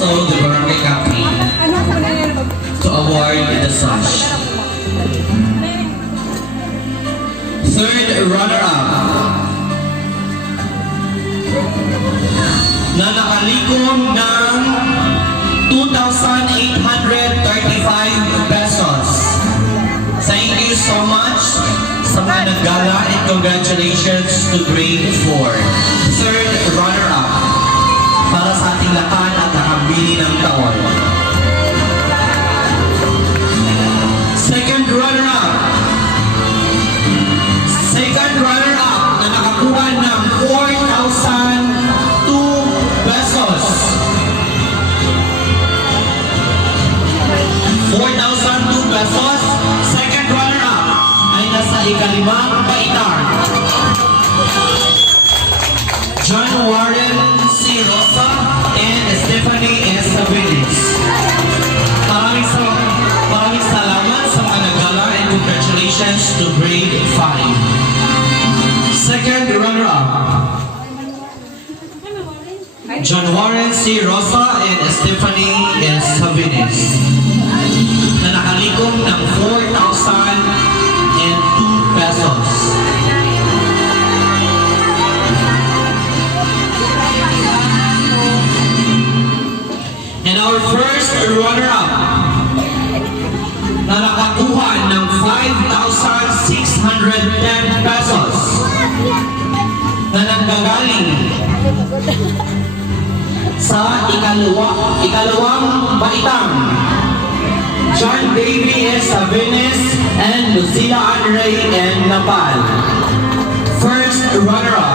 also the Barangay Capri to award the sash. Third runner-up na nakalikom ng 2,835 pesos. Thank you so much sa mga naggala and congratulations to grade 4. Third ikalimang baitar. John Warren C. Rosa and Stephanie S. Sabinis. Maraming, sa- maraming salamat sa mga nagala and congratulations to grade 5. Second runner-up. John Warren C. Rosa and Stephanie S. Sabinis na nakalikom ng our first runner-up na nakakuha ng 5,610 pesos na nanggagaling sa ikalawa, ikalawang baitang John Davy S. Sabenes and Lucila Andre N. Napal. First runner-up